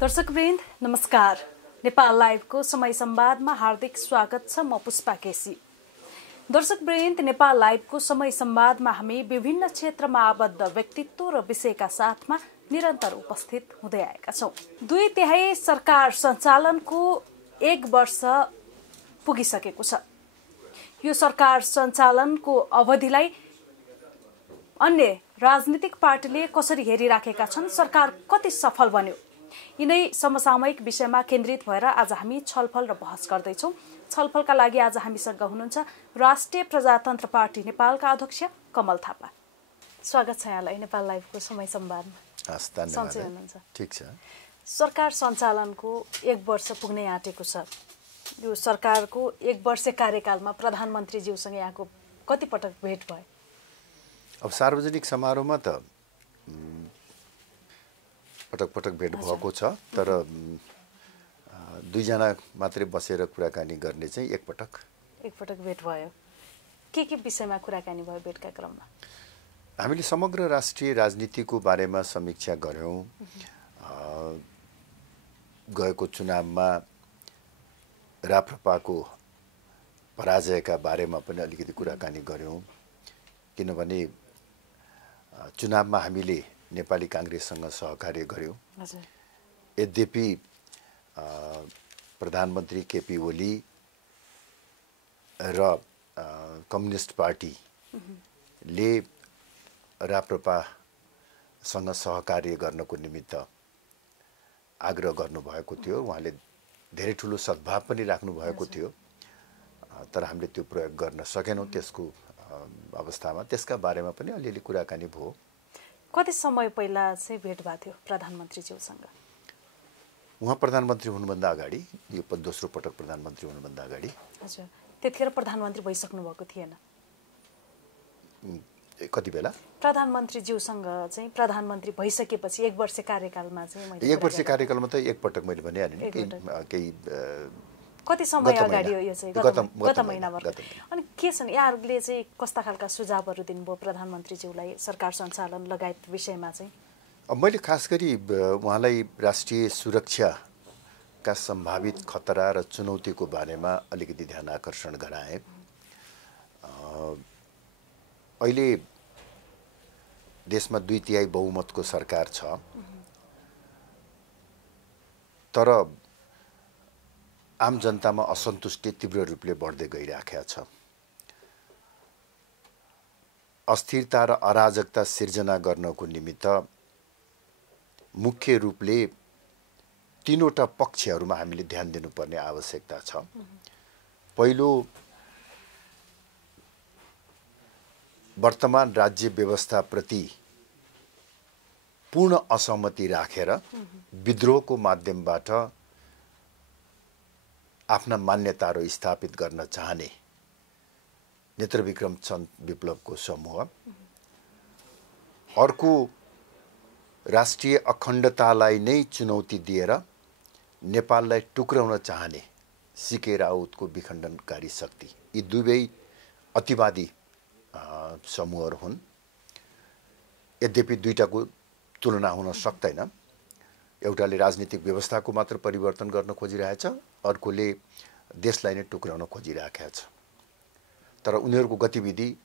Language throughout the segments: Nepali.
दर्शकवृन्द नमस्कार। नेपाल लाइभको समय संवादमा हार्दिक स्वागत छ। म पुष्पा केसी। दर्शकवृन्द, नेपाल लाइभको समय संवादमा हामी विभिन्न क्षेत्रमा आबद्ध व्यक्तित्व र विषयका साथमा निरन्तर उपस्थित हुँदै आएका छौं। 2/3 सरकार सञ्चालनको 1 वर्ष पुगिसकेको छ। यो सरकार सञ्चालनको अवधिलाई अन्य राजनीतिक पार्टीले कसरी हेरिराखेका छन्, सरकार कति सफल बन्यो, यिनै समसामयिक विषयमा केन्द्रित भएर आज हामी छलफल र बहस गर्दैछौँ। छलफलका लागि आज हामीसँग हुनुहुन्छ राष्ट्रिय प्रजातन्त्र पार्टी नेपालका अध्यक्ष कमल थापा। स्वागत छ यहाँलाई नेपाल लाइभको समय संवादमा। सन्चै हुनुहुन्छ? ठीक छ। सरकार सञ्चालनको 1 वर्ष पुग्नै आँटेको छ। यो सरकारको 1 वर्ष कार्यकालमा प्रधानमन्त्रीज्यूसँग यहाँको कति पटक भेट भयो? अब सार्वजनिक समारोहमा त पटक पटक भेट भएको छ, तर 2 जना मात्रै बसेर कुराकानी गर्ने चाहिँ एक पटक भेट भयो। के विषयमा कुराकानी भयो भेटका क्रममा? हामीले समग्र राष्ट्रिय राजनीतिको बारेमा समीक्षा गर्यौं। गएको चुनावमा राप्रपाको पराजयका बारेमा पनि अलिकति कुराकानी गर्यौं, किनभने चुनावमा हामीले नेपाली कांग्रेससँग सहकार्य गर्यौं। यद्यपि प्रधानमन्त्री केपी ओली र कम्युनिस्ट पार्टीले राप्रपासँग सहकार्य गर्नको निमित्त आग्रह गर्नुभएको थियो। उहाँले धेरै ठुलो सद्भाव पनि राख्नु भएको थियो, तर हामीले त्यो प्रयोग गर्न सकेनौं त्यसको अवस्थामा। त्यसका बारेमा पनि अलिअलि कुराकानी भयो। कति समय पहिला चाहिँ भेट भएको थियो प्रधानमन्त्रीज्यूसँग? उहाँ प्रधानमन्त्री हुनुभन्दा अगाडि, यो दोस्रो पटक प्रधानमन्त्री हुनुभन्दा अगाडि। हजुर, त्यतिखेर प्रधानमन्त्री भइसक्नु भएको थिएन? कति बेला? प्रधानमन्त्रीज्यूसँग चाहिँ प्रधानमन्त्री भइसकेपछि 1 वर्ष कार्यकालमा चाहिँ मैले 1 वर्ष कार्यकालमा त एक पटक मैले भनिहालेँ नि। केही कति समय अगाडि हो यो चाहिँ? गत महिनाभर। अनि के छन् यहाँहरूले चाहिँ कस्ता खालका सुझावहरू दिनुभयो प्रधानमन्त्रीज्यूलाई सरकार सञ्चालन लगायत विषयमा चाहिँ? अब मैले खास गरी उहाँलाई राष्ट्रिय सुरक्षाका सम्भावित खतरा र चुनौतीको बारेमा अलिकति ध्यान आकर्षण गराएँ। अहिले देशमा 2/3 बहुमतको सरकार छ, तर आम जनतामा असन्तुष्टि तीव्र रूपले बढ्दै गइराखेको छ। अस्थिरता र अराजकता सिर्जना गर्नको निमित्त मुख्य रूपले 3वटा पक्षहरूमा हामीले ध्यान दिनुपर्ने आवश्यकता छ। पहिलो, वर्तमान राज्य व्यवस्थाप्रति पूर्ण असहमति राखेर विद्रोहको माध्यमबाट आफ्ना मान्यताहरू स्थापित गर्न चाहने नेत्रविक्रम चन्द विप्लवको समूह। अर्को, राष्ट्रिय अखण्डतालाई नै चुनौती दिएर नेपाललाई टुक्राउन चाहने सीके राउतको विखण्डनकारी शक्ति। यी दुवै अतिवादी समूहहरू हुन्। यद्यपि दुईटाको तुलना हुन सक्दैन। एउटाले राजनीतिक व्यवस्थाको मात्र परिवर्तन गर्न खोजिरहेछ, अर्कोले देशलाई नै टुक्राउन खोजिरहेको छ। तर उनीहरूको गतिविधि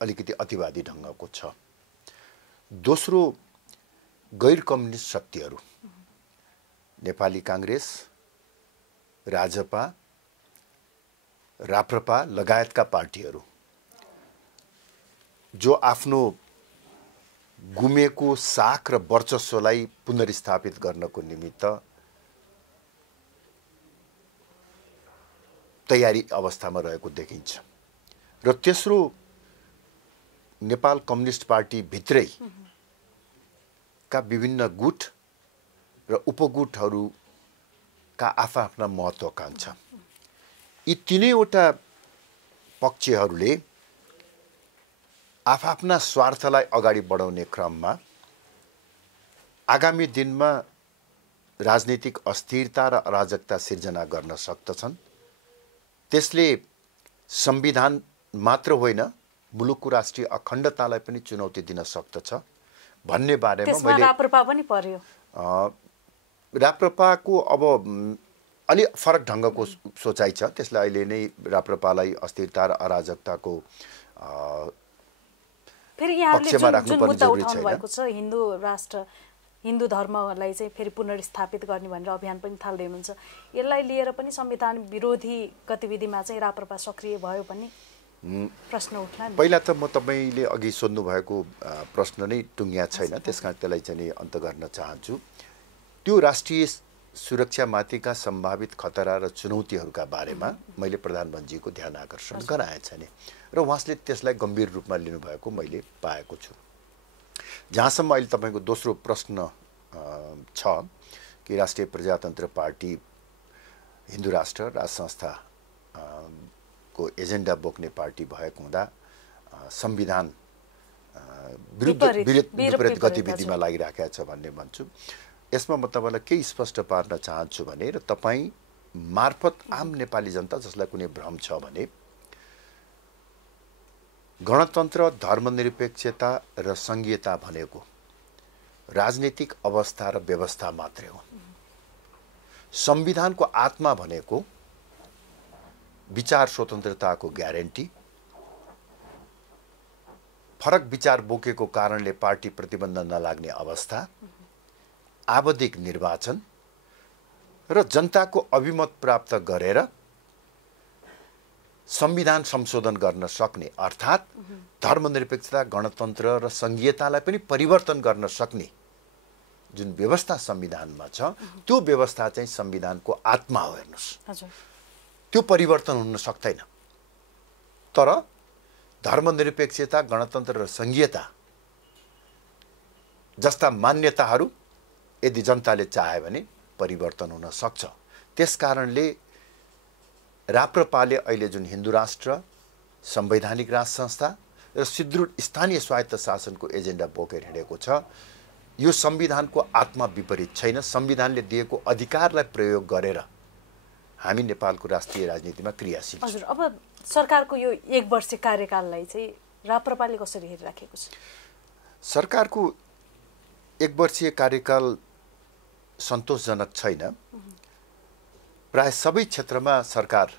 अलिकति अतिवादी ढङ्गको छ। दोस्रो, गैर कम्युनिस्ट शक्तिहरू, नेपाली कांग्रेस, राजपा, राप्रपा लगायतका पार्टीहरू जो आफ्नो गुमेको साख र वर्चस्वलाई पुनर्स्थापित गर्नको निमित्त तयारी अवस्थामा रहेको देखिन्छ। र तेस्रो, नेपाल कम्युनिस्ट पार्टी भित्रै का विभिन्न गुट र उपगुटहरूका आफ्ना महत्त्वाकांक्षा। यी तीनैवटा पक्षहरूले आफ्ना स्वार्थलाई अगाडि बढाउने क्रममा आगामी दिनमा राजनीतिक अस्थिरता र अराजकता सिर्जना गर्न सक्दछन्। त्यसले संविधान मात्र होइन, मुलुकको राष्ट्रिय अखण्डतालाई पनि चुनौती दिन सक्दछ भन्ने बारेमा मैले राप्रपा पनि पर्यो। राप्रपाको अब अलि फरक ढङ्गको सोचाइ छ। त्यसलाई अहिले नै राप्रपालाई अस्थिरता र अराजकताको फेरि यहाँले पक्षमा जुन राख्नुपर्ने मुद्दा जरुरी उठाउनु छैन। भएको छ हिन्दू राष्ट्र हिन्दू धर्मलाई चाहिँ फेरि पुनर्स्थापित गर्ने भनेर अभियान पनि थाल्दै हुनुहुन्छ, यसलाई लिएर पनि संविधान विरोधी गतिविधिमा चाहिँ राप्रपा सक्रिय भयो पनि प्रश्न उठ्ला नि। पहिला त म तपाईँले अघि सोध्नु भएको प्रश्न नै टुङ्गिया छैन, त्यसकारण त्यसलाई चाहिँ अन्त गर्न चाहन्छु। त्यो राष्ट्रिय सुरक्षामाथिका सम्भावित खतरा र चुनौतीहरूका बारेमा मैले प्रधानमन्त्रीको ध्यान आकर्षण गराएछ नि, र उहाँले त्यसलाई गम्भीर रूपमा लिनुभएको मैले पाएको छु। जहाँसम्म अहिले तपाईँको दोस्रो प्रश्न छ कि राष्ट्रिय प्रजातन्त्र पार्टी हिन्दू राष्ट्र राज संस्था को एजेन्डा बोक्ने पार्टी भएको हुँदा संविधान विपरीत गतिविधिमा लागिराखेको छ भन्ने भन्छु। यसमा म तपाईँलाई केही स्पष्ट पार्न चाहन्छु भने, र तपाईँ मार्फत आम नेपाली जनता जसलाई कुनै भ्रम छ भने, गणतन्त्र, धर्मनिरपेक्षता र सङ्घीयता भनेको राजनीतिक अवस्था र व्यवस्था मात्रै हो। संविधानको आत्मा भनेको विचार स्वतन्त्रताको ग्यारेन्टी, फरक विचार बोकेको कारणले पार्टी प्रतिबन्ध नलाग्ने अवस्था, आवधिक निर्वाचन र जनताको अभिमत प्राप्त गरेर संविधान संशोधन गर्न सक्ने, अर्थात् धर्मनिरपेक्षता, गणतन्त्र र सङ्घीयतालाई पनि परिवर्तन गर्न सक्ने जुन व्यवस्था संविधानमा छ, त्यो व्यवस्था चाहिँ संविधानको आत्मा हो। हेर्नुहोस्, त्यो परिवर्तन हुन सक्दैन। तर धर्मनिरपेक्षता, गणतन्त्र र सङ्घीयता जस्ता मान्यताहरू यदि जनताले चाहे भने परिवर्तन हुन सक्छ। त्यसकारणले राप्रपाले अहिले जुन हिन्दू राष्ट्र, संवैधानिक राज संस्था र सुदृढ स्थानीय स्वायत्त शासनको एजेन्डा बोकेर हिँडेको छ, यो संविधानको आत्मा विपरीत छैन। संविधानले दिएको अधिकारलाई प्रयोग गरेर हामी नेपालको राष्ट्रिय राजनीतिमा क्रियाशील छौँ। हजुर, अब सरकारको यो 1 वर्षे कार्यकाललाई चाहिँ राप्रपाले कसरी हेरिराखेको छ? सरकारको 1 वर्षीय कार्यकाल सन्तोषजनक छैन। प्राय सबै क्षेत्रमा सरकार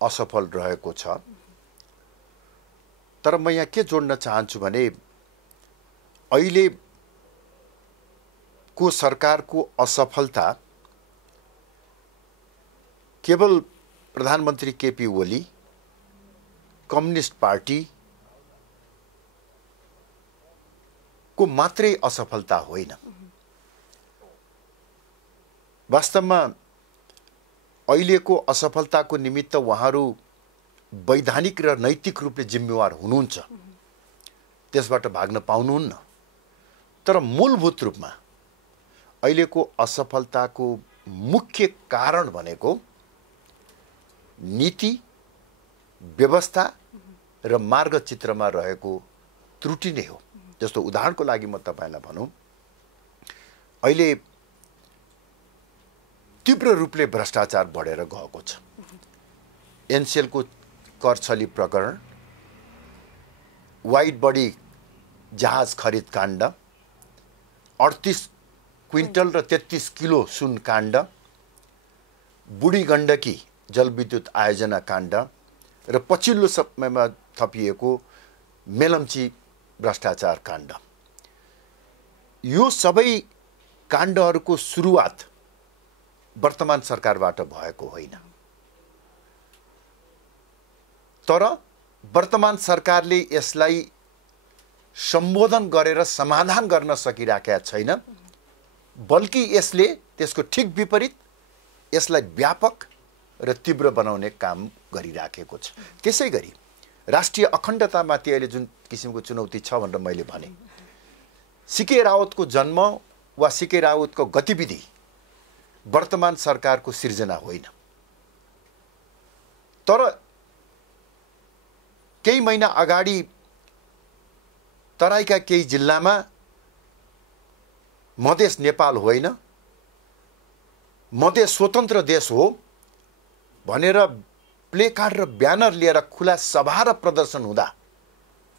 असफल रहेको छ। तर म यहाँ के जोड्न चाहन्छु भने, अहिलेको सरकारको असफलता केवल प्रधानमन्त्री केपी ओली, कम्युनिस्ट पार्टी को मात्रै असफलता होइन। वास्तवमा अहिलेको असफलताको निमित्त उहाँहरू वैधानिक र नैतिक रूपले जिम्मेवार हुनुहुन्छ, त्यसबाट भाग्न पाउनुहुन्न। तर मूलभूत रूपमा अहिलेको असफलताको मुख्य कारण भनेको नीति, व्यवस्था र मार्गचित्रमा रहेको त्रुटि नै हो। जस्तो उदाहरणको लागि म तपाईँलाई भनौँ, अहिले तीव्र रूपले भ्रष्टाचार बढेर गएको छ। एनसेलको कर छली प्रकरण, वाइड बडी जहाज खरिद काण्ड, 38 क्विन्टल र 33 किलो सुन काण्ड, बुढी गण्डकी जलविद्युत आयोजना काण्ड र पछिल्लो समयमा थपिएको मेलम्ची भ्रष्टाचार काण्ड, यो सबै काण्डहरूको सुरुवात वर्तमान सरकारबाट भएको होइन। तर वर्तमान सरकारले यसलाई सम्बोधन गरेर समाधान गर्न सकिराखेका छैन, बल्कि यसले त्यसको ठिक विपरीत यसलाई व्यापक र तीव्र बनाउने काम गरिराखेको छ। त्यसै गरी राष्ट्रिय अखण्डतामाथि अहिले जुन किसिमको चुनौती छ भनेर मैले भने, सीके रावतको जन्म वा सीके रावतको गतिविधि वर्तमान सरकारको सिर्जना होइन। तर केही महिना अगाडि तराईका केही जिल्लामा मधेस नेपाल होइन, मधेस स्वतन्त्र देश हो भनेर प्लेकार्ड र ब्यानर लिएर खुला सभा र प्रदर्शन हुँदा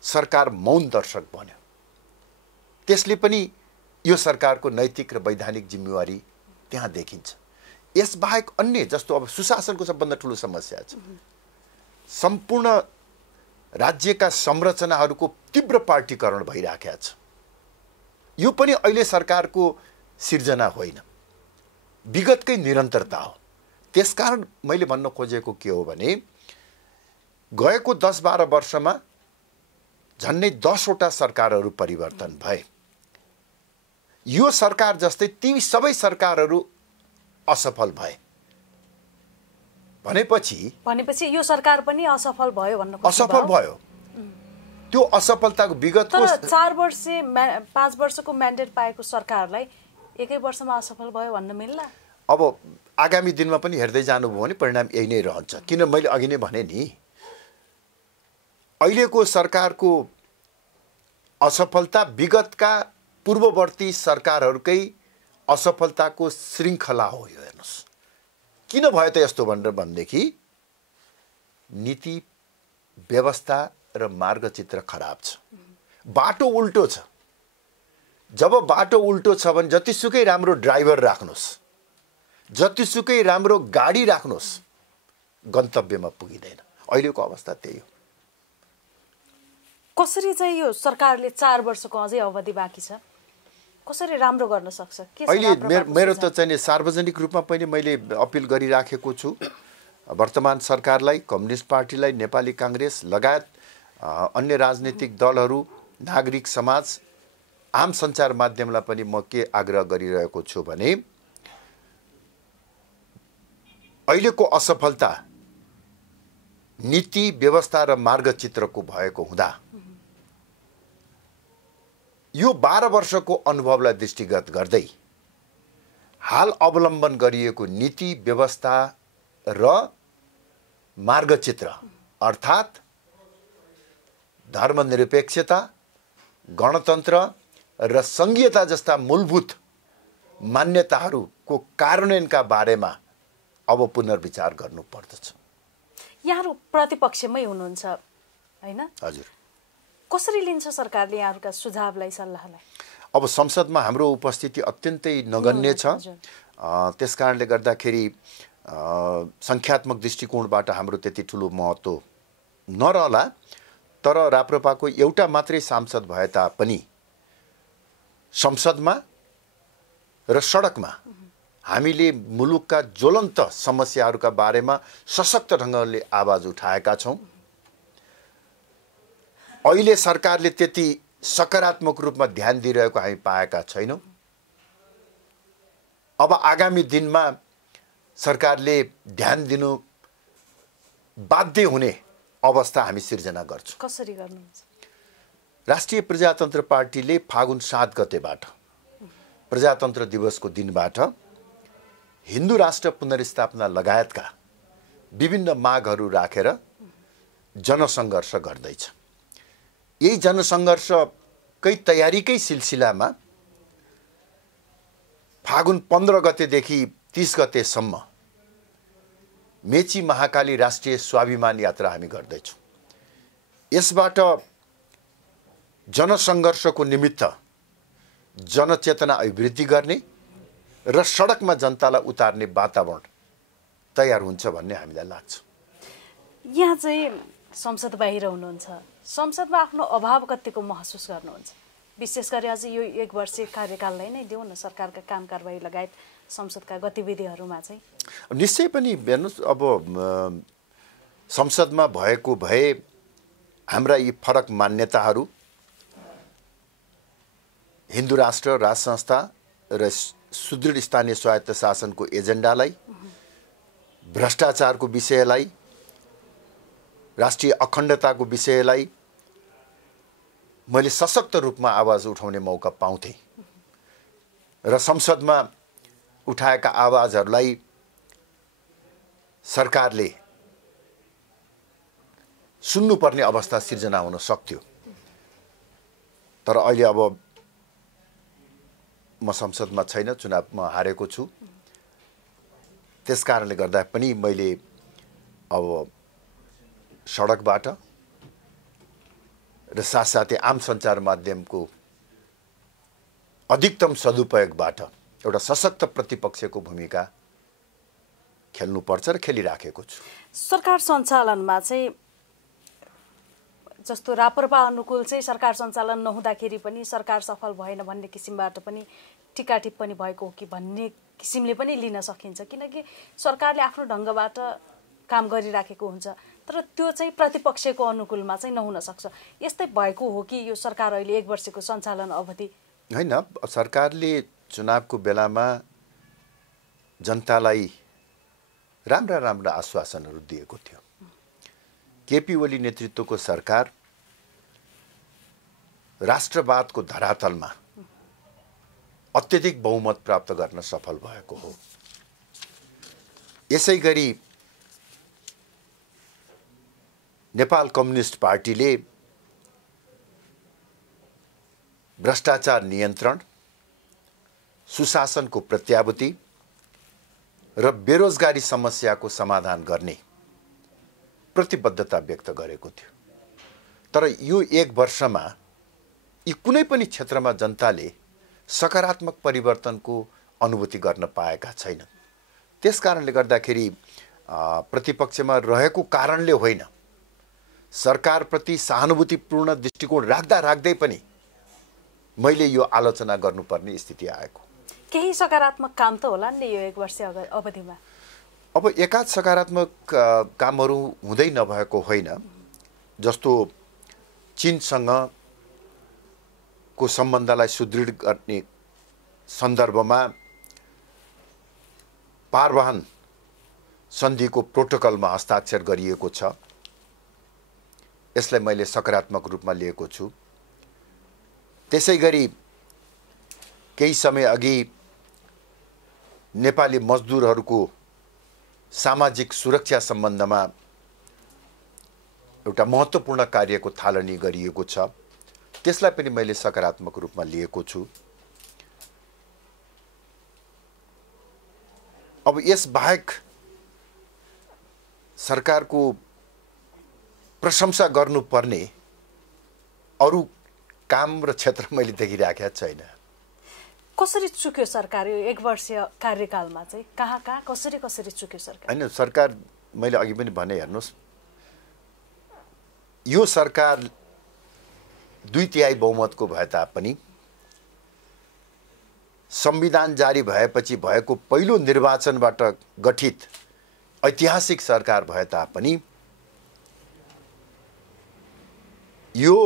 सरकार मौन दर्शक बन्यो। त्यसले पनि यो सरकारको नैतिक र वैधानिक जिम्मेवारी त्यहाँ देखिन्छ। यसबाहेक अन्य जस्तो अब सुशासनको सबभन्दा ठुलो समस्या छ। सम्पूर्ण राज्यका संरचनाहरूको तीव्र पार्टीकरण भइराखेको छ। यो पनि अहिले सरकारको सिर्जना होइन, विगतकै निरन्तरता हो। त्यसकारण मैले भन्न खोजेको के हो भने गएको 10-12 वर्षमा झन्डै 10 वटा सरकारहरू परिवर्तन भए। यो सरकार जस्तै ती सबै सरकारहरू असफल भए भनेपछि यो सरकार पनि असफल भयो भन्न खोज्नु असफल भयो। त्यो असफलताको विगतको 5 वर्षको म्यान्डेट पाएको सरकारलाई एकै वर्षमा असफल भयो भन्न मिल्ला? अब आगामी दिनमा पनि हेर्दै जानुभयो भने परिणाम यही नै रहन्छ। किन मैले अघि नै भने नि, अहिलेको सरकारको असफलता विगतका पूर्ववर्ती सरकारहरूकै असफलताको श्रृङ्खला हो। यो हेर्नुहोस् किन भयो त यस्तो भनेदेखि नीति, व्यवस्था र मार्गचित्र खराब छ, बाटो उल्टो छ। जब बाटो उल्टो छ भने जतिसुकै राम्रो ड्राइभर राख्नुहोस्, जतिसुकै राम्रो गाडी राख्नुहोस्, गन्तव्यमा पुगिँदैन। अहिलेको अवस्था त्यही हो। कसरी चाहिँ यो सरकारले 4 वर्षको अझै अवधि बाँकी छ, कसरी राम्रो गर्न सक्छ? अहिले मेरो त चाहिँ सार्वजनिक रूपमा पनि मैले अपिल गरिराखेको छु वर्तमान सरकारलाई, कम्युनिस्ट पार्टीलाई, नेपाली काङ्ग्रेस लगायत अन्य राजनीतिक दलहरू, नागरिक समाज, आम सञ्चार माध्यमलाई पनि म के आग्रह गरिरहेको छु भने अहिलेको असफलता नीति, व्यवस्था र मार्गचित्रको भएको हुँदा यो 12 वर्षको अनुभवलाई दृष्टिगत गर्दै हाल अवलम्बन गरिएको नीति, व्यवस्था र मार्गचित्र अर्थात् धर्मनिरपेक्षता, गणतन्त्र र सङ्घीयता जस्ता मूलभूत मान्यताहरूको कार्यान्वयनका बारेमा अब पुनर्विचार गर्नुपर्दछ। यहाँहरू प्रतिपक्षमै हुनुहुन्छ हैन? हजुर। कसरी लिन्छ सरकारले यहाँहरूका सुझावलाई, सल्लाहलाई? अब संसदमा हाम्रो उपस्थिति अत्यन्तै नगण्य छ। त्यसकारणले गर्दाखेरि सङ्ख्यात्मक दृष्टिकोणबाट हाम्रो त्यति ठुलो महत्त्व नरहला। तर राप्रपाको एउटा मात्रै सांसद भए तापनि संसदमा र सडकमा हामीले मुलुकका ज्वलन्त समस्याहरूका बारेमा सशक्त ढङ्गले आवाज उठाएका छौँ। अहिले सरकारले त्यति सकारात्मक रूपमा ध्यान दिइरहेको हामी पाएका छैनौँ। अब आगामी दिनमा सरकारले ध्यान दिनु बाध्य हुने अवस्था हामी सिर्जना गर्छौँ। कसरी गर्नुहुन्छ? राष्ट्रिय प्रजातन्त्र पार्टीले फागुन 7 गतेबाट प्रजातन्त्र दिवसको दिनबाट हिन्दू राष्ट्र पुनर्स्थापना लगायतका विभिन्न मागहरू राखेर जनसङ्घर्ष गर्दैछ। यही जनसङ्घर्षकै तयारीकै सिलसिलामा फागुन 15 गतेदेखि 30 गतेसम्म मेची महाकाली राष्ट्रिय स्वाभिमान यात्रा हामी गर्दैछौँ। यसबाट जनसङ्घर्षको निमित्त जनचेतना अभिवृद्धि गर्ने र सडकमा जनतालाई उतार्ने वातावरण तयार हुन्छ भन्ने हामीलाई लाग्छ। यहाँ चाहिँ संसद बाहिर हुनुहुन्छ, संसदमा आफ्नो अभाव कतिको महसुस गर्नुहुन्छ? विशेष गरी अझ यो 1 वर्षीय कार्यकाललाई नै देऊ न, सरकारका काम कारबाही लगायत संसदका गतिविधिहरूमा चाहिँ। निश्चय पनि हेर्नुहोस्, अब संसदमा भएको भए हाम्रा यी फरक मान्यताहरू, हिन्दू राष्ट्र, राज संस्था र सुदृढ स्थानीय स्वायत्त शासनको एजेन्डालाई, भ्रष्टाचारको विषयलाई, राष्ट्रिय अखण्डताको विषयलाई मैले सशक्त रूपमा आवाज उठाउने मौका पाउँथेँ र संसदमा उठाएका आवाजहरूलाई सरकारले सुन्नुपर्ने अवस्था सिर्जना हुन सक्थ्यो। तर अहिले अब म संसदमा छैन, चुनावमा हारेको छु। त्यसकारणले गर्दा पनि मैले अब सडकबाट र साथसाथै आम सञ्चार माध्यमको अधिकतम सदुपयोगबाट एउटा सशक्त प्रतिपक्षको भूमिका खेल्नुपर्छ र खेलिराखेको छु। सरकार सञ्चालनमा चाहिँ जस्तो राप्रपा अनुकूल चाहिँ सरकार सञ्चालन नहुँदाखेरि पनि सरकार सफल भएन भन्ने किसिमबाट पनि टीका टिप्पणी भएको हो कि भन्ने किसिमले पनि लिन सकिन्छ, किनकि सरकारले आफ्नो ढङ्गबाट काम गरिराखेको हुन्छ, तर त्यो चाहिँ प्रतिपक्षको अनुकूलमा चाहिँ नहुन सक्छ। यस्तै भएको हो कि यो सरकार अहिले 1 वर्षको सञ्चालन अवधि? होइन, सरकारले चुनावको बेलामा जनतालाई राम्रा राम्रा आश्वासनहरू दिएको थियो। केपी ओली नेतृत्वको सरकार राष्ट्रवादको धरातलमा अत्यधिक बहुमत प्राप्त गर्न सफल भएको हो। यसै गरी नेपाल कम्युनिस्ट पार्टीले भ्रष्टाचार नियन्त्रण, सुशासनको प्रत्याभूति र बेरोजगारी समस्याको समाधान गर्ने प्रतिबद्धता व्यक्त गरेको थियो। तर यो 1 वर्षमा यी कुनै पनि क्षेत्रमा जनताले सकारात्मक परिवर्तनको अनुभूति गर्न पाएका छैनन्। त्यसकारणले गर्दाखेरि प्रतिपक्षमा रहेको कारणले होइन, सरकारप्रति सहानुभूतिपूर्ण दृष्टिकोण राख्दा राख्दै पनि मैले यो आलोचना गर्नुपर्ने स्थिति आएको। केही सकारात्मक काम त होला नि यो 1 वर्ष अवधिमा? अब एकाध सकारात्मक कामहरू हुँदै नभएको होइन। जस्तो चीनसँग को सम्बन्धलाई सुदृढ गर्ने सन्दर्भमा पारवाहन सन्धिको प्रोटोकलमा हस्ताक्षर गरिएको छ। यसलाई मैले सकारात्मक रूपमा लिएको छु। त्यसै गरी केही समय अघि नेपाली मजदुरहरूको सामाजिक सुरक्षा सम्बन्धमा एउटा महत्त्वपूर्ण कार्यको थालनी गरिएको छ। त्यसलाई पनि मैले सकारात्मक रूपमा लिएको छु। अब यस बाहेक सरकारको प्रशंसा गर्नुपर्ने अरू काम र क्षेत्र मैले देखिराखेको छैन। कसरी चुक्यो सरकार यो 1 वर्षीय कार्यकालमा चाहिँ? कहाँ कसरी चुक्यो सरकार? हैन, सरकार मैले अघि पनि भने, हेर्नुस्, यो सरकार 2/3 बहुमतको भए तापनि संविधान जारी भएपछि भएको पहिलो निर्वाचनबाट गठित ऐतिहासिक सरकार भए तापनि यो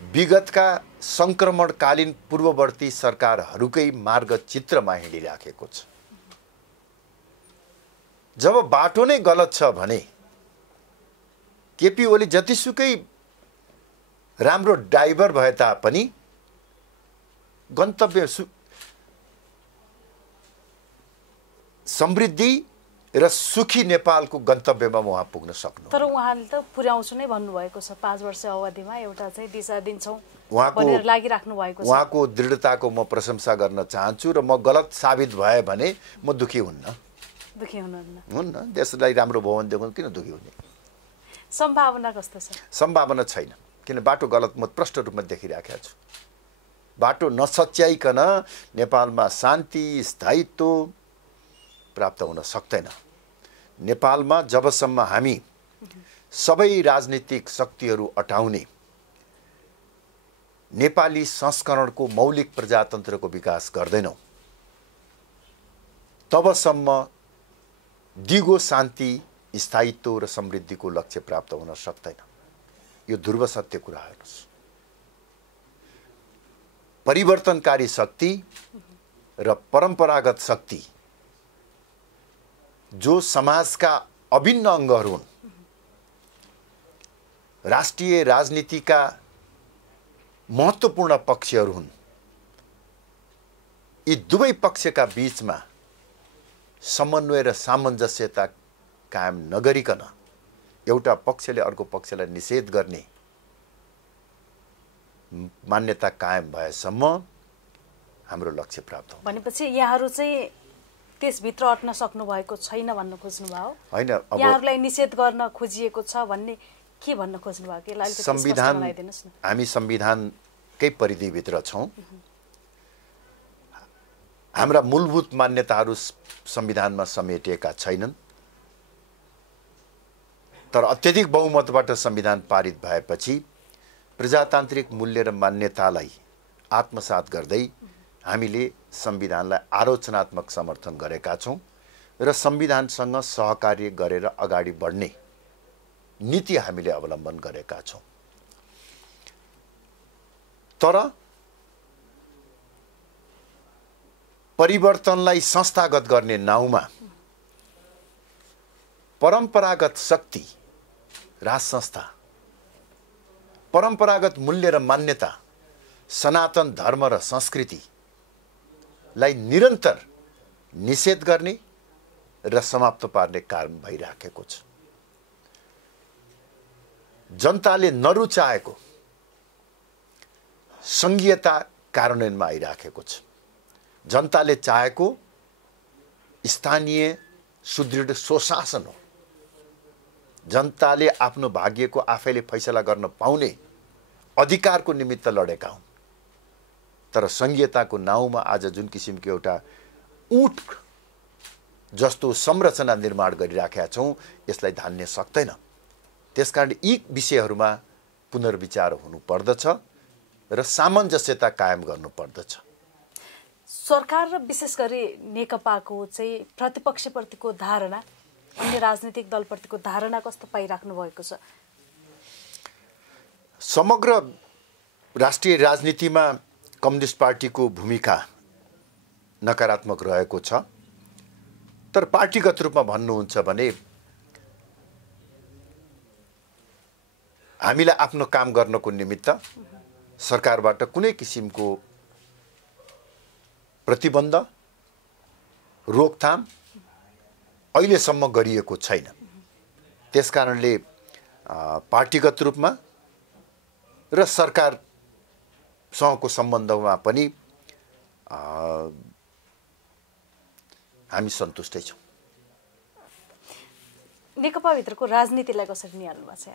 विगतका संक्रमणकालीन पूर्ववर्ती सरकारहरूकै मार्गचित्रमा हिँडिराखेको छ। जब बाटो नै गलत छ भने केपी ओली जतिसुकै राम्रो ड्राइभर भए तापनि गन्तव्य समृद्धि र सुखी नेपालको गन्तव्यमा उहाँ पुग्न सक्नु। तर उहाँले त पुर्याउँछु नै भन्नुभएको छ। 5 वर्ष अवधिमा एउटा चाहिँ दिशा दिन्छौँ भनेर लागिराख्नु भएको छ। उहाँको दृढताको म प्रशंसा गर्न चाहन्छु र म गलत साबित भए भने म दुखी हुन्न। दुखी हुन्न। देशलाई राम्रो भवन देख्नु किन दुखी हुने? सम्भावना कस्तो छ? सम्भावना छैन, किन बाटो गलत म प्रष्ट रूपमा देखिराखेको छु। बाटो नसच्याइकन नेपालमा शान्ति स्थायित्व प्राप्त हुन सक्दैन। नेपालमा जबसम्म हामी सबै राजनीतिक शक्तिहरू अटाउने नेपाली संस्करणको मौलिक प्रजातन्त्रको विकास गर्दैनौँ, तबसम्म दिगो शान्ति स्थायित्व र समृद्धिको लक्ष्य प्राप्त हुन सक्दैन। यो ध्रुव सत्य कुरा हेर्नुहोस्। परिवर्तनकारी शक्ति र परम्परागत शक्ति जो समाजका अभिन्न अङ्गहरू हुन्, राष्ट्रिय राजनीतिका महत्त्वपूर्ण पक्षहरू हुन्, यी दुवै पक्षका बीचमा समन्वय र सामञ्जस्यता कायम नगरिकन एउटा पक्षले अर्को पक्षलाई निषेध गर्ने मान्यता कायम भएसम्म हाम्रो लक्ष्य प्राप्त हुन्छ। भनेपछि यहाँहरू चाहिँ त्यसभित्र अट्न सक्नु भएको छैन भन्न खोज्नु भयो? होइन, यहाँहरूलाई निषेध गर्न खोजिएको छ भन्ने के भन्न खोज्नु भयो? संविधान, हामी संविधानकै परिधिभित्र छौँ। हाम्रा मूलभूत मान्यताहरू संविधानमा समेटिएका छैनन्। तर अत्यधिक बहुमतबाट संविधान पारित भएपछि प्रजातान्त्रिक मूल्य र मान्यतालाई आत्मसात गर्दै हामीले संविधानलाई आलोचनात्मक समर्थन गरेका छौँ र संविधानसँग सहकार्य गरेर अगाडि बढ्ने नीति हामीले अवलम्बन गरेका छौँ। तर परिवर्तनलाई संस्थागत गर्ने नाउँमा परम्परागत शक्ति, राज संस्था, परम्परागत मूल्य र मान्यता, सनातन धर्म र संस्कृतिलाई निरन्तर निषेध गर्ने र समाप्त पार्ने काम भइराखेको छ। जनताले नरुचाएको संघीयता कार्यान्वयनमा आइराखेको छ। जनताले चाहेको स्थानीय सुदृढ स्वशासन हो। जनताले आफ्नो भाग्यको आफैले फैसला गर्न पाउने अधिकारको निमित्त लडेका हुन्। तर संघीयताको नाउँमा आज जुन किसिमको एउटा ऊँट जस्तो संरचना निर्माण गरिराखेका छौँ, यसलाई धान्य सक्दैन। त्यसकारण यी विषयहरूमा पुनर्विचार हुनुपर्दछ र सामञ्जस्यता कायम गर्नुपर्दछ। सरकार र विशेष गरी नेकपाको चाहिँ प्रतिपक्षप्रतिको धारणा, अन्य राजनीतिक दलप्रतिको धारणा कस्तो पाइराख्नु भएको छ? समग्र राष्ट्रिय राजनीतिमा कम्युनिस्ट पार्टीको भूमिका नकारात्मक रहेको छ। तर पार्टीगत रूपमा भन्नुहुन्छ भने हामीलाई आफ्नो काम गर्नको निमित्त सरकारबाट कुनै किसिमको प्रतिबन्ध, रोकथाम अहिलेसम्म गरिएको छैन। त्यसकारणले पार्टीगत रूपमा र सरकारसँगको सम्बन्धमा पनि हामी सन्तुष्टै छौँ। नेकपाभित्रको राजनीतिलाई कसरी निहाल्नु भएको छ?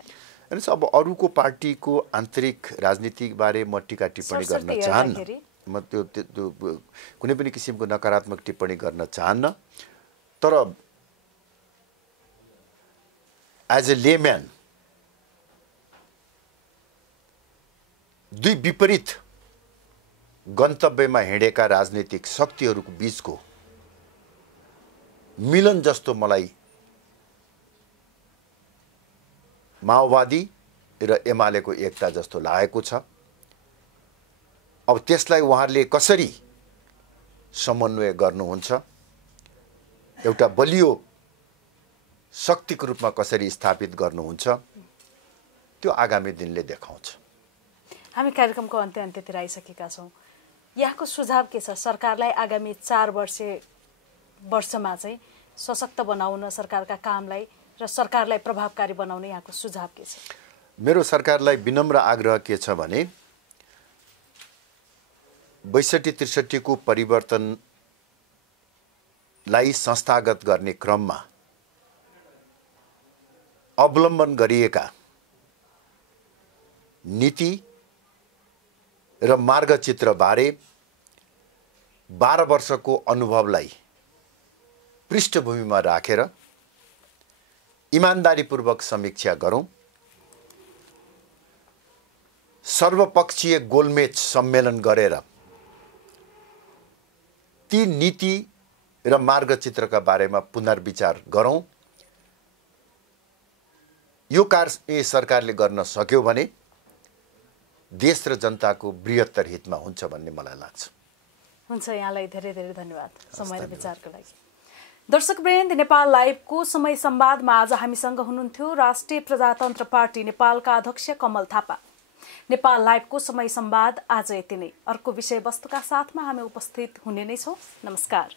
हेर्नुहोस्, अब अरूको पार्टीको आन्तरिक राजनीतिबारे म टिका टिप्पणी गर्न चाहन्न। म त्यो कुनै पनि किसिमको नकारात्मक टिप्पणी गर्न चाहन्न। तर एज ए लेम्यान दुई विपरीत गन्तव्यमा हिँडेका राजनीतिक शक्तिहरूको बीचको मिलन जस्तो मलाई माओवादी र एमालेको एकता जस्तो लागेको छ। अब त्यसलाई उहाँहरूले कसरी समन्वय गर्नुहुन्छ, एउटा बलियो शक्तिको रूपमा कसरी स्थापित गर्नुहुन्छ, त्यो आगामी दिनले देखाउँछ। हामी कार्यक्रमको अन्त्यतिर आइसकेका छौँ। यहाँको सुझाव के छ? सरकारलाई आगामी 4 वर्षमा चाहिँ सशक्त बनाउन, सरकारका कामलाई र सरकारलाई प्रभावकारी बनाउने यहाँको सुझाव के छ? मेरो सरकारलाई विनम्र आग्रह के छ भने 62-63 को परिवर्तनलाई संस्थागत गर्ने क्रममा अवलम्बन गरिएका नीति र मार्गचित्रबारे 12 वर्षको अनुभवलाई पृष्ठभूमिमा राखेर इमानदारीपूर्वक समीक्षा गरौँ। सर्वपक्षीय गोलमेच सम्मेलन गरेर ती नीति र मार्गचित्रका बारेमा पुनर्विचार गरौँ। यो कार्य सरकारले गर्न सक्यो भने देश र जनताको बृहत्तर हितमा हुन्छ भन्ने मलाई लाग्छ। हुन्छ, यहाँलाई धेरै धेरै धन्यवाद समय र विचारको लागि। दर्शकवृन्द, नेपाल लाइभको समय संवादमा आज हामीसँग हुनुहुन्थ्यो राष्ट्रिय प्रजातन्त्र पार्टी नेपालका अध्यक्ष कमल थापा। नेपाल लाइभको समय संवाद आज यति नै। अर्को विषयवस्तुका साथमा हामी उपस्थित हुने नै छौँ। नमस्कार।